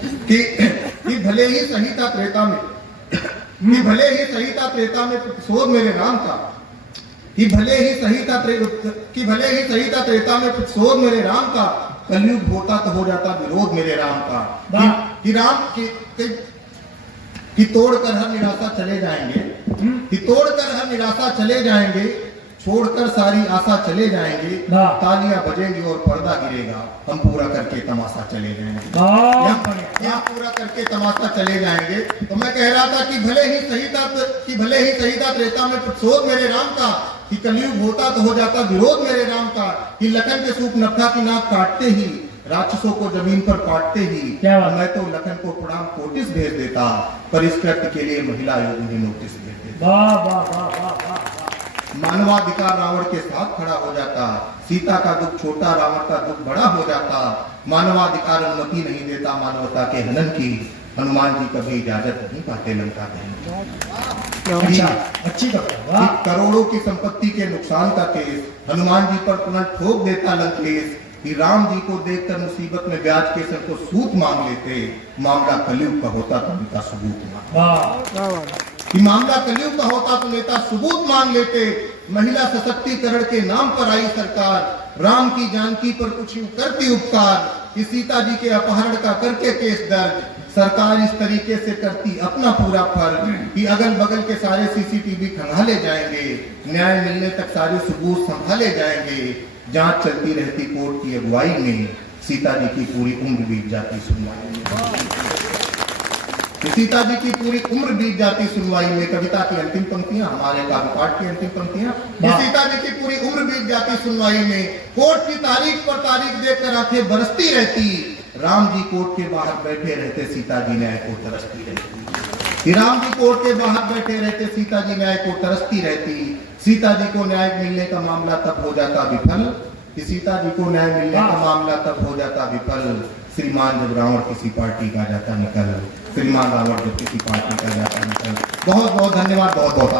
कि भले ही सही था त्रेता में, कि भले ही सही था त्रेता में प्रतिशोध मेरे राम का, कि भले ही सही था त्रेता में प्रतिशोध मेरे राम का, कलयुग होता तो हो जाता विरोध मेरे राम का। कि राम कि तोड़कर हर निराशा चले जाएंगे, कि तोड़कर हर निराशा चले जाएंगे, छोड़कर सारी आशा चले जाएंगे, तालियां बजेंगी और पर्दा गिरेगा, हम पूरा करके तमाशा चले जाएंगे, यहाँ पूरा करके तमाशा चले जाएंगे। तो मैं कह रहा था कि भले ही सही था त्रेता में प्रतिशोध मेरे राम का, कि कलयुग होता तो हो जाता विरोध मेरे राम का, कि लखन के सूप नखा की नाक काटते ही, राक्षसों को जमीन पर काटते ही, मैं तो लखन को प्रणाम कोटिस भेज देता, पर इस कृत्य के लिए महिला योग में नोटिस भेज देता। मानवाधिकार रावण के साथ खड़ा हो जाता, सीता का दुख छोटा रावण का दुख बड़ा हो जाता, मानवाधिकार अनुमति नहीं देता मानवता के हनन की, हनुमान जी कभी इजाजत नहीं पाते लंका में। अच्छी करोड़ों की संपत्ति के नुकसान का केस हनुमान जी पर पुनः ठोक देता लंकेश, कि राम जी को देखकर मुसीबत में ब्याज के सर को सूत मांग लेते, मामला कलयुग का होता तो नेता सबूत मांग, कि मामला कलयुग का होता तो नेता सबूत मांग लेते। महिला सशक्तिकरण के नाम पर आई सरकार, राम की जानकी पर कुछ करती उपकार, कि सीता जी के अपहरण का करके केस दर्ज, सरकार इस तरीके से करती अपना पूरा फर्ज, कि अगल बगल के सारे सीसीटीवी खंगाले जाएंगे, न्याय मिलने तक सारे सबूत संभाले जाएंगे, जांच चलती रहती कोर्ट की अगुवाई में, सीता जी की पूरी उम्र बीत जाती सुनवाई में, सीता जी की पूरी उम्र बीत जाती सुनवाई में। कविता की अंतिम पंक्तियां, हमारे काव्य पाठ की अंतिम पंक्तियां, सीता जी की पूरी उम्र बीत जाती सुनवाई में, कोर्ट की तारीख पर तारीख देखकर आंखें बरसती रहती, राम जी कोर्ट के बाहर बैठे रहते, सीता जी न्याय को तरसती रहती, राम जी कोर्ट के बाहर बैठे रहते, सीता जी न्याय को तरसती रहती, सीता जी को न्याय मिलने का मामला तब हो जाता विफल, कि सीता जी को न्याय मिलने का मामला तब हो जाता विफल, श्रीमान जब रावण किसी पार्टी का जाता निकल, श्रीमान रावण जब किसी पार्टी का जाता निकल। बहुत बहुत धन्यवाद, बहुत बहुत